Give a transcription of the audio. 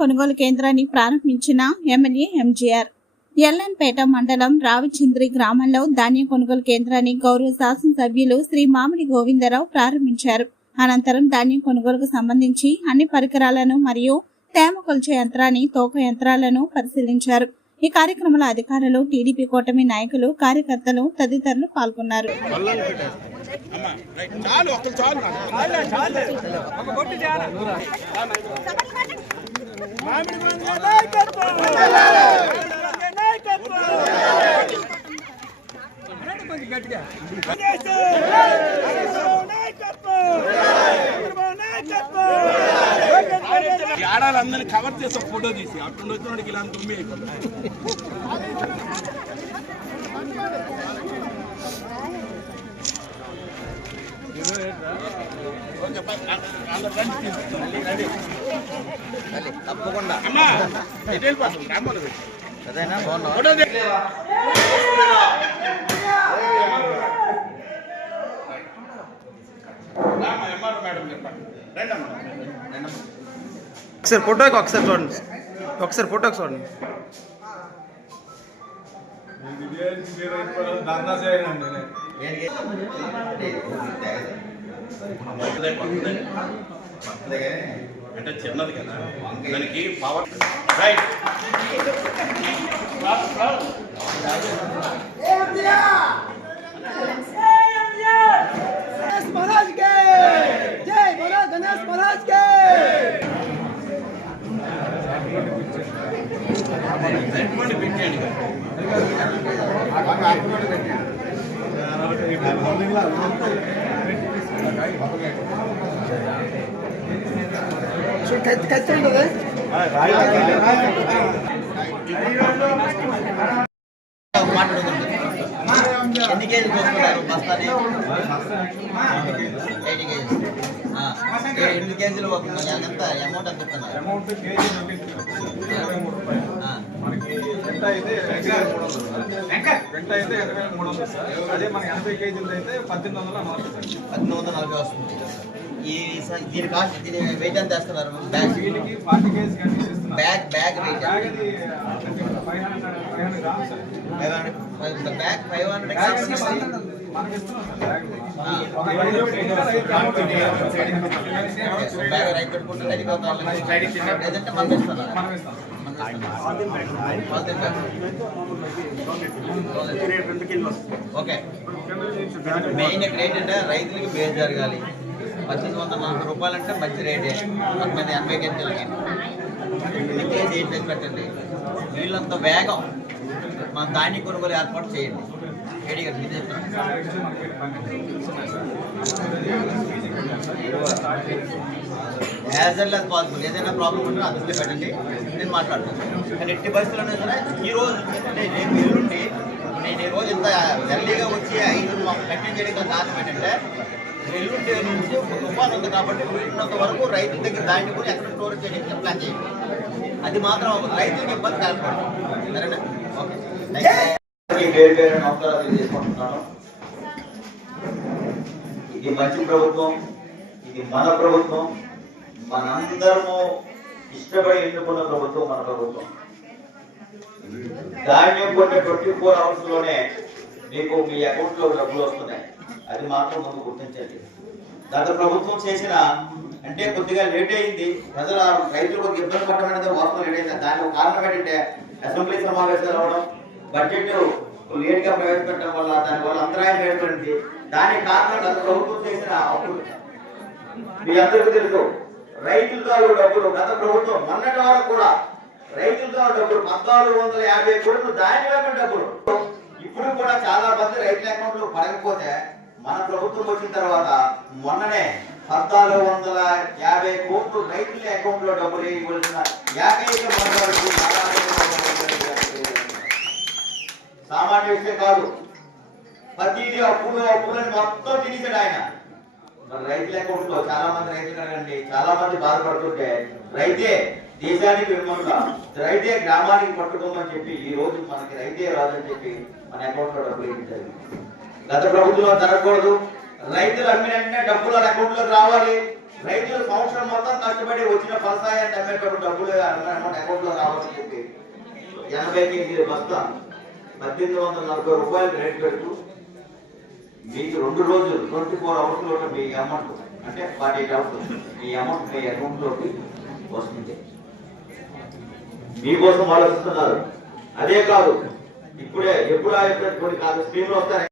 కొనుగోలు కేంద్రాన్ని ప్రారంభించిన ఎమ్మెల్యే ఎంజీఆర్. ఎల్ఎన్పేట మండలం రావిచింద్రి గ్రామంలో ధాన్యం కొనుగోలు కేంద్రాన్ని గౌరవ శాసనసభ్యులు శ్రీ మామిడి గోవిందరావు ప్రారంభించారు. అనంతరం ధాన్యం కొనుగోలుకు సంబంధించి అన్ని పరికరాలను మరియు తేమ కొలిచే యంత్రాన్ని తోక యంత్రాలను పరిశీలించారు. ఈ కార్యక్రమంలో అధికారులు టీడీపీ కూటమి నాయకులు కార్యకర్తలు తదితరులు పాల్గొన్నారు. చాలు చాలు. ఆడాలందరినీ కవర్ చేసి ఫోటో తీసి అప్పుడు వచ్చినోడికి ఇలా తుమ్మి అయిపోతుంది రండి అమ్మా ఒకసారి ఫోటోకి ఒకసారి చూడండి. ఒకసారి ఫోటోకి చూడండి. ఏంటి? అదే పడుతుంది. అంటే చిన్నది కదా దానికి పవర్ రైట్ महाराज के जय बोलो गणेश महाराज के సెట్మెంట్ పెట్టండి कैसे ఉంటుంది ఎన్ని కేజీలు కోసుకున్నారు బస్తాని? ఎయిటీ కేజీస్ ఎన్ని కేజీలు ఎంత? అమౌంట్ ఎంత చెప్తున్నారు అమౌంట్ కేజీ ఇరవై మూడు రూపాయలు. ఆ, మనకి గంట అయితే వేల మూడు వందలు సార్. గంట అయితే రెండు వేల మూడు వందలు సార్. అదే మన ఎనభై కేజీలు అయితే పద్దెనిమిది వందల నలభై సార్. పద్దెనిమిది వందల నలభై వస్తుంది. ఈ దీని కాస్ట్ దీని వెయిట్ ఎంత వేస్తున్నారు? బ్యాగ్ వీటికి ఫార్టీ కేజీ కంటే ఇస్తున్నాం బ్యాగ్ బ్యాగ్ వెయిట్ బ్యాగ్ అది five hundred five hundred grams sir. Five hundred bag five hundred okay. Main ఇక్కడ ఏంటంటే రైతులకి బేస్ జరగాలి. పద్దెనిమిది వందల నలభై రూపాయలు అంటే మంచి రేటే. పద్దెనిమిది ఎనభై కేజీలకి కేజీ ఏం చేసి పెట్టండి? వీళ్ళంత వేగం. మన ధాన్యం కొనుగోలు ఏర్పాటు చేయండి. యాజ్ వెల్ యాజ్ పాసిబుల్ ఏదైనా ప్రాబ్లం ఉంటే నా దృష్టిలో పెట్టండి. నేను మాట్లాడతాను. కానీ ఎట్టి పరిస్థితుల్లో సరే ఈ రోజు అంటే రేపు ఎల్లుండి నేను ఈ రోజు ఇంత ఎర్లీగా వచ్చి ఐదు కంటిన్యూ చేయడం గల కారణం ఏంటంటే ఎల్లుండి నుంచి ఒక తుఫాన్ ఉంది కాబట్టి వీటినంత వరకు రైతుల దగ్గర దాన్ని కూడా ఎక్కడ స్టోరేజ్ చేయడానికి ప్లాన్ చేయండి. అది మాత్రం రైతులకు ఇబ్బంది కలగకూడదు. సరేనా? ఓకే. పేరు పేరు నమస్కారాలు తెలియజేసుకుంటున్నాను. ఇది మంచి ప్రభుత్వం ఇది మన ప్రభుత్వం మనందరము ఇష్టపడి ఎన్నుకున్న ప్రభుత్వం మన ప్రభుత్వం. ధాన్యం కొన్ని ట్వంటీ ఫోర్ అవర్స్లోనే మీకు మీ అకౌంట్లో డబ్బులు వస్తున్నాయి. అది మాత్రం ముందు గుర్తించండి. గత ప్రభుత్వం చేసిన అంటే కొద్దిగా లేట్ అయింది. ప్రజలు రైతులు కొద్దిగా ఇబ్బంది పడడం అనేది వాస్తవం లేట్ అయింది. దానికి ఒక కారణం ఏంటంటే అసెంబ్లీ సమావేశాలు అవడం బడ్జెట్ లేట్గా ప్రవేశపెట్టడం వల్ల దాని వల్ల అంతరాయం ఏర్పడింది దానికి కారణం ప్రభుత్వం చేసిన అప్పులు. మీ అందరికీ తెలుసు రైతుల ద్వారా డబ్బులు గత ప్రభుత్వం మొన్నటి వరకు కూడా రైతుల ద్వారా డబ్బులు పద్నాలుగు వందల యాభై కోట్లు దాని వైపు డబ్బులు. ఇప్పుడు కూడా చాలా మంది రైతుల అకౌంట్లు పడకపోతే మన ప్రభుత్వం వచ్చిన తర్వాత మొన్ననే పద్నాలుగు వందల యాభై కోట్లు రైతుల అకౌంట్లో డబ్బులు ఇవ్వాల్సిన ఏకైక మనవాడు సామాన్య విషయం కాదు. ప్రతిదీ అప్పులు అప్పులని మొత్తం తినేసాడు ఆయన. మరి రైతుల అకౌంట్లో చాలా మంది రైతులు అడగండి చాలా మంది బాధపడుతుంటే రైతే దేశానికి వెన్నుముక. రైతే గ్రామానికి పట్టుకోమని చెప్పి ఈ రోజు మనకి రైతే రాదని చెప్పి మన అకౌంట్లో డబ్బులు ఇచ్చారు గత ప్రభుత్వం జరగకూడదు. రైతులు అమ్మిన వెంటనే డబ్బులు వాళ్ళ అకౌంట్లో రావాలి. రైతులు సంవత్సరం మొత్తం కష్టపడి వచ్చిన ఫలసాయాన్ని అమ్మేటప్పుడు డబ్బులు అమౌంట్ అకౌంట్లో రావాలని చెప్పి ఎనభై కేజీలు బస్తా పద్దెనిమిది వందల నలభై రూపాయలు రేట్ పెడుతూ మీకు రెండు రోజులు ట్వంటీ ఫోర్ అవర్స్లో మీ అమౌంట్ అంటే ఫార్టీ ఎయిట్ అవర్స్ మీ అమౌంట్ మీ అకౌంట్లోకి వస్తుంది. మీకోసం ఆలోచిస్తున్నారు అదే కాదు ఇప్పుడే ఎప్పుడు ఎప్పుడు కొన్ని కాదు స్కీమ్లు వస్తాయి.